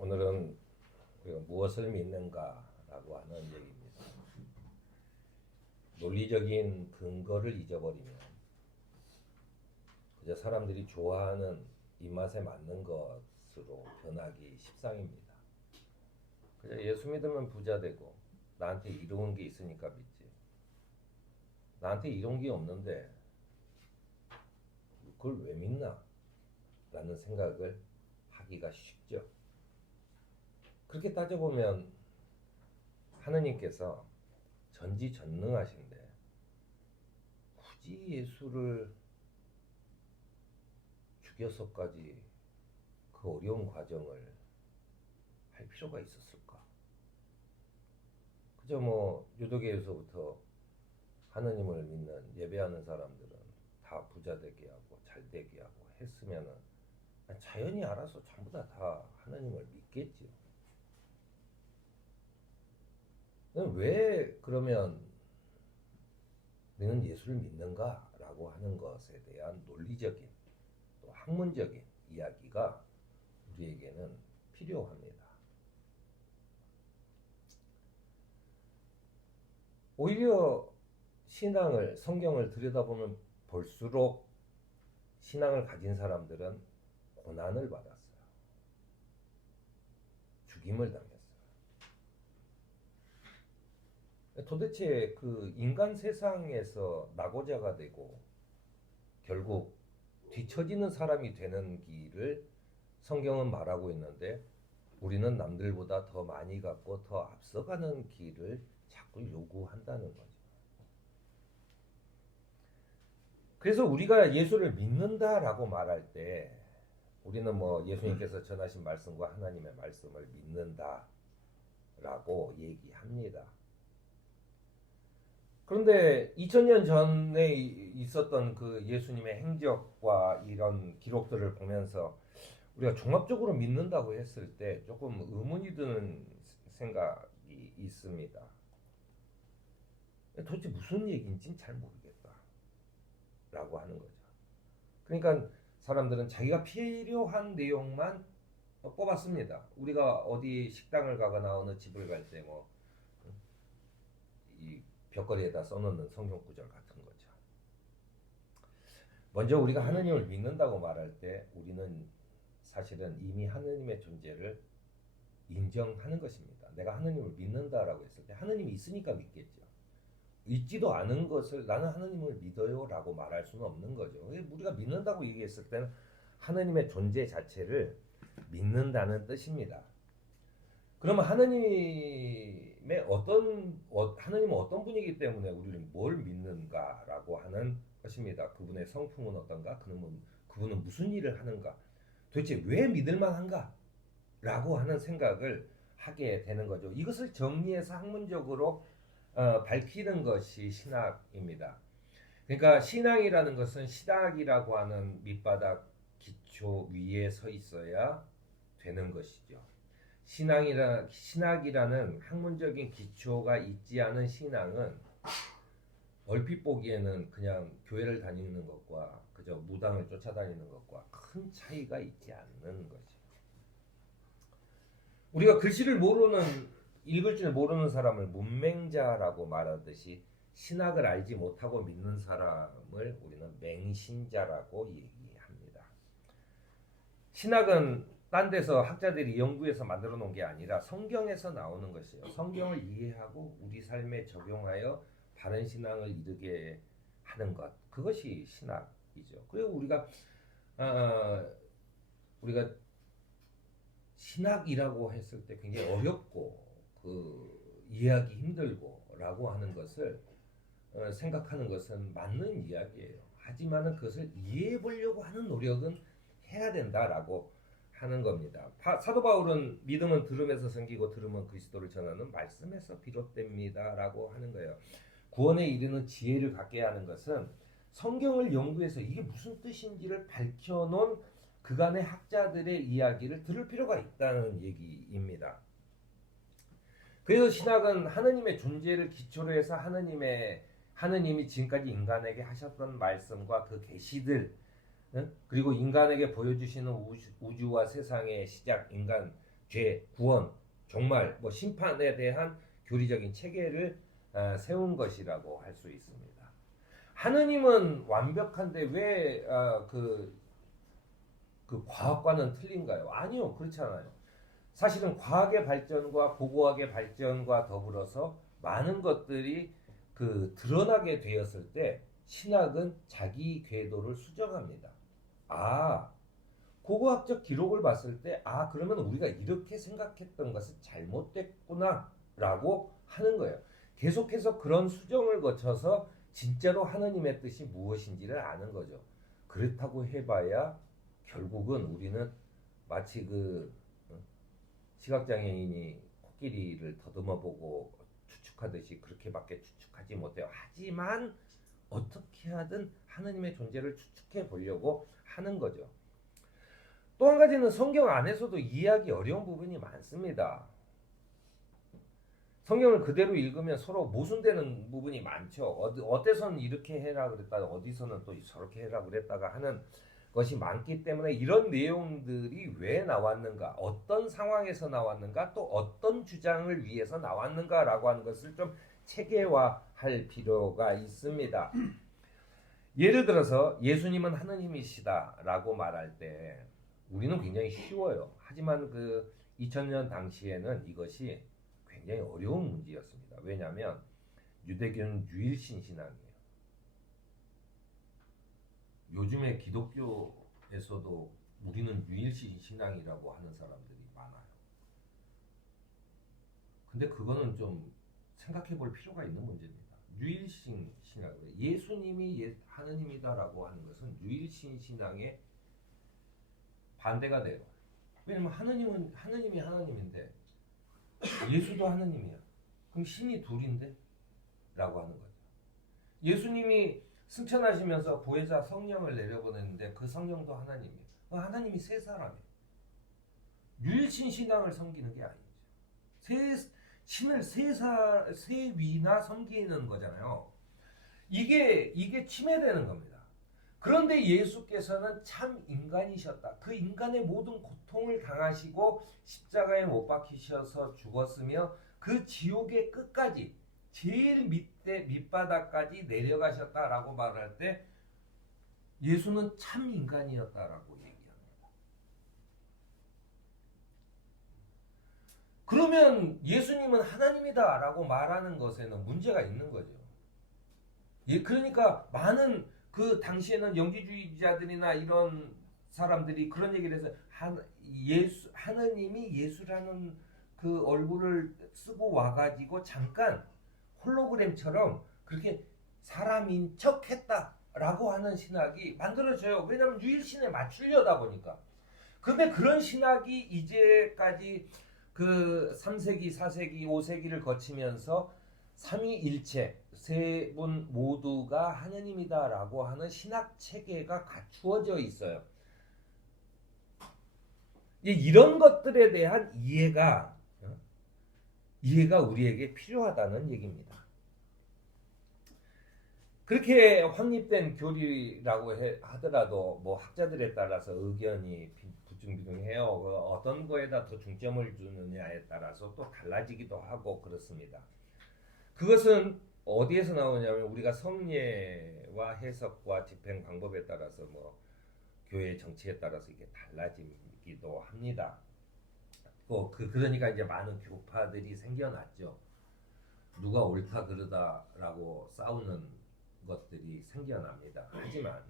오늘은 우리가 무엇을 믿는가라고 하는 얘기입니다. 논리적인 근거를 잊어버리면 그저 사람들이 좋아하는 입맛에 맞는 것으로 변하기 십상입니다. 그저 예수 믿으면 부자 되고 나한테 이로운 게 있으니까 믿지. 나한테 이로운 게 없는데 그걸 왜 믿나? 라는 생각을 하기가 쉽죠. 그렇게 따져보면 하느님께서 전지전능하신데 굳이 예수를 죽여서까지 그 어려운 과정을 할 필요가 있었을까? 그저 유대교에서부터 하느님을 믿는 예배하는 사람들은 다 부자 되게 하고 잘 되게 하고 했으면은 자연히 알아서 전부 다 하느님을 믿겠지요. 왜 그러면 너는 예수를 믿는가? 라고 하는 것에 대한 논리적인 또 학문적인 이야기가 우리에게는 필요합니다. 오히려 성경을 들여다보면 볼수록 신앙을 가진 사람들은 고난을 받았어요. 죽임을 당했어요. 도대체 그 인간 세상에서 낙오자가 되고 결국 뒤처지는 사람이 되는 길을 성경은 말하고 있는데 우리는 남들보다 더 많이 갖고 더 앞서가는 길을 자꾸 요구한다는 거죠. 그래서 우리가 예수를 믿는다라고 말할 때 우리는 예수님께서 전하신 말씀과 하나님의 말씀을 믿는다라고 얘기합니다. 그런데 2000년 전에 있었던 그 예수님의 행적과 이런 기록들을 보면서 우리가 종합적으로 믿는다고 했을 때 조금 의문이 드는 생각이 있습니다. 도대체 무슨 얘기인지 잘 모르겠다라고 하는 거죠. 그러니까 사람들은 자기가 필요한 내용만 뽑았습니다. 우리가 어디 식당을 가거나 어느 집을 갈 때 이 벽걸이에다 써놓는 성경 구절 같은 거죠. 먼저 우리가 하느님을 믿는다고 말할 때 우리는 사실은 이미 하느님의 존재를 인정하는 것입니다. 내가 하느님을 믿는다라고 했을 때 하느님이 있으니까 믿겠죠. 있지도 않은 것을 나는 하느님을 믿어요 라고 말할 수는 없는 거죠. 우리가 믿는다고 얘기했을 때는 하느님의 존재 자체를 믿는다는 뜻입니다. 그러면 하느님은 어떤 분이기 때문에 우리를 뭘 믿는가라고 하는 것입니다. 그분의 성품은 어떤가? 그분은 무슨 일을 하는가? 도대체 왜 믿을만한가? 라고 하는 생각을 하게 되는 거죠. 이것을 정리해서 학문적으로 밝히는 것이 신학입니다. 그러니까 신앙이라는 것은 신학이라고 하는 밑바닥 기초 위에 서 있어야 되는 것이죠. 신학이라는 학문적인 기초가 있지 않은 신앙은 얼핏 보기에는 그냥 교회를 다니는 것과 그저 무당을 쫓아다니는 것과 큰 차이가 있지 않는 거죠. 우리가 읽을 줄 모르는 사람을 문맹자라고 말하듯이 신학을 알지 못하고 믿는 사람을 우리는 맹신자라고 얘기합니다. 신학은 딴 데서 학자들이 연구해서 만들어 놓은 게 아니라 성경에서 나오는 것이에요. 성경을 이해하고 우리 삶에 적용하여 바른 신앙을 이루게 하는 것. 그것이 신학이죠. 그리고 우리가 신학이라고 했을 때 굉장히 어렵고 이해하기 힘들고라고 하는 것을 생각하는 것은 맞는 이야기예요. 하지만은 그것을 이해해 보려고 하는 노력은 해야 된다라고 하는 겁니다. 사도 바울은 믿음은 들음에서 생기고 들음은 그리스도를 전하는 말씀에서 비롯됩니다라고 하는 거예요. 구원에 이르는 지혜를 갖게 하는 것은 성경을 연구해서 이게 무슨 뜻인지를 밝혀놓은 그간의 학자들의 이야기를 들을 필요가 있다는 얘기입니다. 그래서 신학은 하느님의 존재를 기초로 해서 하느님이 지금까지 인간에게 하셨던 말씀과 그 계시들 그리고 인간에게 보여주시는 우주와 세상의 시작, 인간 죄, 구원, 정말 뭐 심판에 대한 교리적인 체계를 세운 것이라고 할 수 있습니다. 하느님은 완벽한데 왜 그 과학과는 틀린가요? 아니요, 그렇지 않아요. 사실은 과학의 발전과 고고학의 발전과 더불어서 많은 것들이 드러나게 되었을 때 신학은 자기 궤도를 수정합니다. 아, 고고학적 기록을 봤을 때 그러면 우리가 이렇게 생각했던 것은 잘못됐구나라고 하는 거예요. 계속해서 그런 수정을 거쳐서 진짜로 하나님의 뜻이 무엇인지를 아는 거죠. 그렇다고 해봐야 결국은 우리는 마치 시각장애인이 코끼리를 더듬어 보고 추측하듯이 그렇게밖에 추측하지 못해요. 하지만 어떻게 하든 하나님의 존재를 추측해 보려고 하는 거죠. 또 한 가지는 성경 안에서도 이해하기 어려운 부분이 많습니다. 성경을 그대로 읽으면 서로 모순되는 부분이 많죠. 어디서는 이렇게 해라 그랬다가 어디서는 또 저렇게 해라 그랬다가 하는 것이 많기 때문에 이런 내용들이 왜 나왔는가, 어떤 상황에서 나왔는가, 또 어떤 주장을 위해서 나왔는가라고 하는 것을 좀 체계화할 필요가 있습니다. 예를 들어서 예수님은 하느님이시다라고 말할 때 우리는 굉장히 쉬워요. 하지만 2000년 당시에는 이것이 굉장히 어려운 문제였습니다. 왜냐하면 유대교는 유일신 신앙이에요. 요즘에 기독교에서도 우리는 유일신 신앙이라고 하는 사람들이 많아요. 근데 그거는 좀 생각해 볼 필요가 있는 문제입니다. 유일신 신앙, 예수님이 하느님이다라고 하는 것은 유일신 신앙의 반대가 돼요. 왜냐면 하느님이 하나님인데 예수도 하느님이야. 그럼 신이 둘인데? 라고 하는 거죠. 예수님이 승천하시면서 보혜자 성령을 내려보냈는데 그 성령도 하나님이에요. 하나님이 세 사람이에요. 유일신 신앙을 섬기는 게 아니죠. 신을 세 위나 섬기는 거잖아요. 이게 침해되는 겁니다. 그런데 예수께서는 참 인간이셨다. 그 인간의 모든 고통을 당하시고 십자가에 못 박히셔서 죽었으며 그 지옥의 끝까지 제일 밑바닥까지 내려가셨다라고 말할 때 예수는 참 인간이었다라고 얘기합니다. 그러면 예수님은 하나님이다라고 말하는 것에는 문제가 있는 거죠. 그러니까 많은 당시에는 영지주의자들이나 이런 사람들이 그런 얘기를 해서 하느님이 예수라는 그 얼굴을 쓰고 와가지고 잠깐 홀로그램처럼 그렇게 사람인 척 했다라고 하는 신학이 만들어져요. 왜냐하면 유일신에 맞추려다 보니까. 그런데 그런 신학이 이제까지 3세기, 4세기, 5세기를 거치면서 삼위일체 세 분 모두가 하느님이다라고 하는 신학 체계가 갖추어져 있어요. 이런 것들에 대한 이해가 우리에게 필요하다는 얘기입니다. 그렇게 확립된 교리라고 하더라도 뭐 학자들에 따라서 의견이 부중비중해요. 어떤 거에다 더 중점을 두느냐에 따라서 또 달라지기도 하고 그렇습니다. 그것은 어디에서 나오냐면 우리가 성례와 해석과 집행 방법에 따라서 뭐 교회 정치에 따라서 이게 달라지기도 합니다. 그러니까 이제 많은 교파들이 생겨났죠. 누가 옳다 그르다라고 싸우는 것들이 생겨납니다. 하지만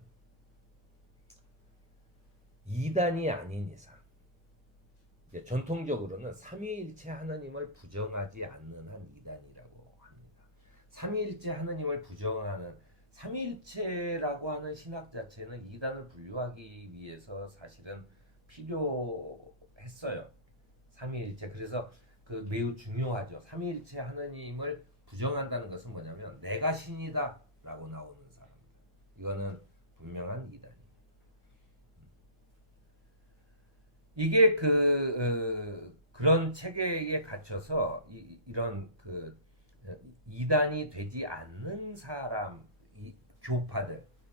이단이 아닌 이상 전통적으로는 삼위일체 하나님을 부정하지 않는 한 이단이라고 합니다. 삼위일체 하나님을 부정하는 삼위일체라고 하는 신학 자체는 이단을 분류하기 위해서 사실은 필요했어요. 삼위일체. 그래서 매우 중요하죠. 삼위일체 하나님을 부정한다는 것은 뭐냐면 내가 신이다 라고 나오는 사람. 이거는 분명한 이단이에요. 이게 그런 체계에 갇혀서 이런 이단이 되지 않는 사람,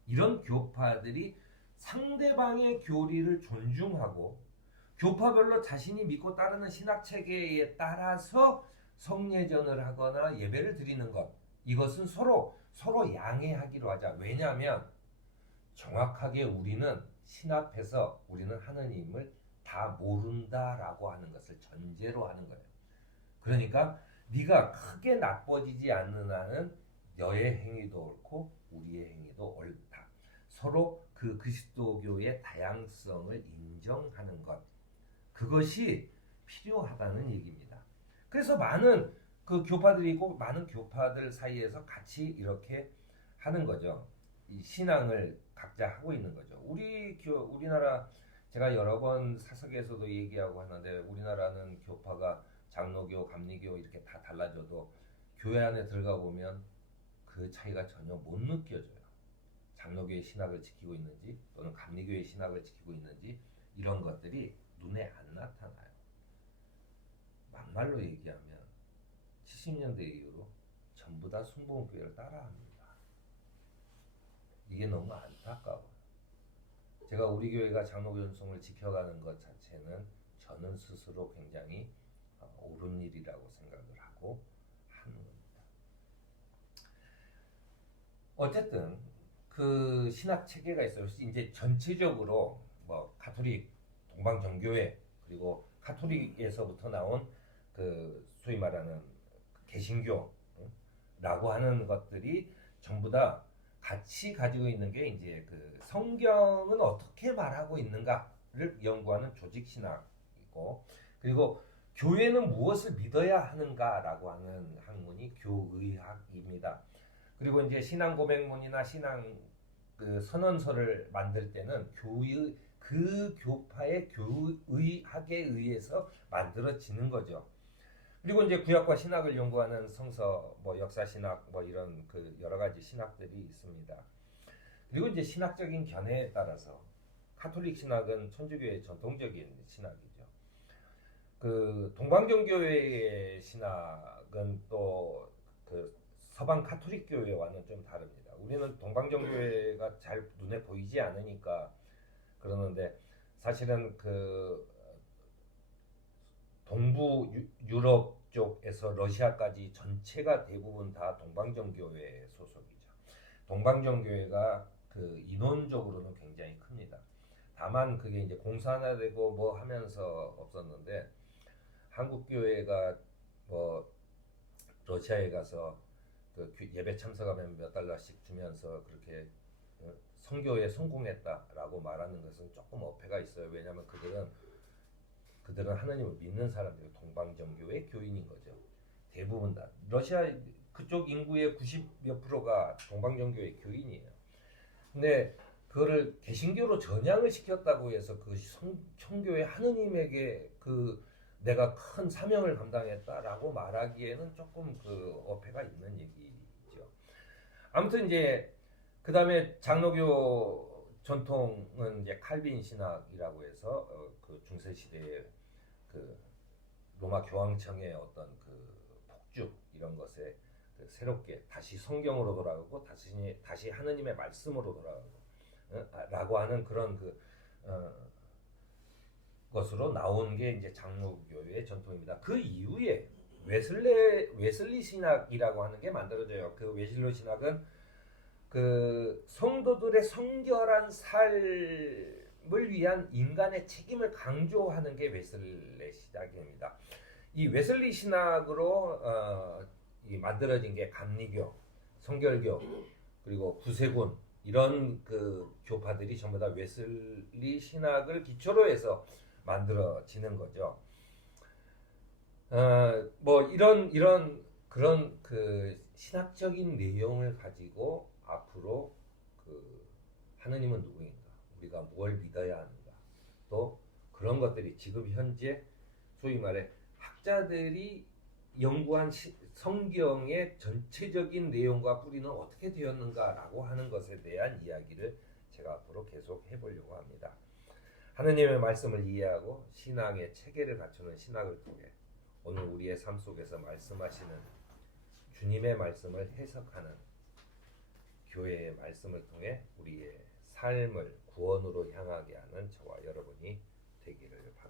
이런 교파들이 상대방의 교리를 존중하고 교파별로 자신이 믿고 따르는 신학 체계에 따라서 성례전을 하거나 예배를 드리는 것, 이것은 서로 양해하기로 하자. 왜냐하면 정확하게 우리는 신 앞에서 우리는 하느님을 다 모른다라고 하는 것을 전제로 하는 거예요. 그러니까 네가 크게 나빠지지 않는 한은 너의 행위도 옳고 우리의 행위도 옳다. 서로 그 그리스도교의 다양성을 인정하는 것, 그것이 필요하다는 얘기입니다. 그래서 많은 그 교파들이 있고 많은 교파들 사이에서 같이 이렇게 하는 거죠. 이 신앙을 각자 하고 있는 거죠. 우리나라, 제가 여러 번 사석에서도 얘기하고 하는데, 우리나라는 교파가 장로교, 감리교 이렇게 다 달라져도 교회 안에 들어가 보면 그 차이가 전혀 못 느껴져요. 장로교의 신학을 지키고 있는지 또는 감리교의 신학을 지키고 있는지 이런 것들이 눈에 안 나타나요. 막말로 얘기하면 70년대 이후로 전부 다 순복음교회를 따라합니다. 이게 너무 안타까워요. 제가 우리 교회가 장로교 전통을 지켜가는 것 자체는 저는 스스로 굉장히 옳은 일이라고 생각을 하고 하는 겁니다. 어쨌든 그 신학 체계가 있어요. 이제 전체적으로 뭐 가톨릭, 동방정교회, 그리고 가톨릭에서부터 나온 그 소위 말하는 개신교라고 하는 것들이 전부 다 같이 가지고 있는 게 이제 그 성경은 어떻게 말하고 있는가를 연구하는 조직 신학이고, 그리고 교회는 무엇을 믿어야 하는가라고 하는 학문이 교의학입니다. 그리고 이제 신앙 고백문이나 신앙 그 선언서를 만들 때는 그 교파의 교의학에 의해서 만들어지는 거죠. 그리고 이제 구약과 신학을 연구하는 성서, 뭐 역사 신학, 뭐 이런 그 여러 가지 신학들이 있습니다. 그리고 이제 신학적인 견해에 따라서 가톨릭 신학은 천주교의 전통적인 신학이죠. 그 동방정교회의 신학은 또 그 서방 가톨릭 교회와는 좀 다릅니다. 우리는 동방정교회가 잘 눈에 보이지 않으니까 그러는데, 사실은 그 동부 유럽 쪽에서 러시아까지 전체가 대부분 다 동방정교회 소속이죠. 동방정교회가 그 인원적으로는 굉장히 큽니다. 다만 그게 이제 공산화되고 뭐 하면서 없었는데, 한국 교회가 뭐 러시아에 가서 그 예배 참석하면 몇 달러씩 주면서 그렇게 선교에 성공했다라고 말하는 것은 조금 어폐가 있어요. 왜냐하면 그들은 하나님을 믿는 사람들이 동방정교회 교인인 거죠. 대부분 다 러시아 그쪽 인구의 90몇 프로가 동방정교회 교인이에요. 근데 그거를 개신교로 전향을 시켰다고 해서 그 청교회 하느님에게 그 내가 큰 사명을 감당했다라고 말하기에는 조금 그 어폐가 있는 얘기죠. 아무튼 이제 그 다음에 장로교 전통은 이제 칼빈 신학이라고 해서 그 중세 시대에 그 로마 교황청의 어떤 그 폭죽 이런 것에 그 새롭게 다시 성경으로 돌아가고 다시 하느님의 말씀으로 돌아가고 라고 하는 그런 그 것으로 나온 게 이제 장로교의 전통입니다. 그 이후에 웨슬리 신학이라고 하는 게 만들어져요. 그 웨슬리 신학은 그 성도들의 성결한 삶을 위한 인간의 책임을 강조하는 게 웨슬리 신학입니다. 이 웨슬리 신학으로 만들어진 게 감리교, 성결교, 그리고 구세군 이런 그 교파들이 전부 다 웨슬리 신학을 기초로 해서 만들어지는 거죠. 뭐 이런 그런 그 신학적인 내용을 가지고 앞으로 그 하느님은 누구인가, 우리가 뭘 믿어야 하는가, 또 그런 것들이 지금 현재 소위 말해 학자들이 연구한 성경의 전체적인 내용과 뿌리는 어떻게 되었는가라고 하는 것에 대한 이야기를 제가 앞으로 계속 해보려고 합니다. 하느님의 말씀을 이해하고 신앙의 체계를 갖추는 신학을 통해 오늘 우리의 삶 속에서 말씀하시는 주님의 말씀을 해석하는 교회의 말씀을 통해 우리의 삶을 구원으로 향하게 하는 저와 여러분이 되기를 바랍니다.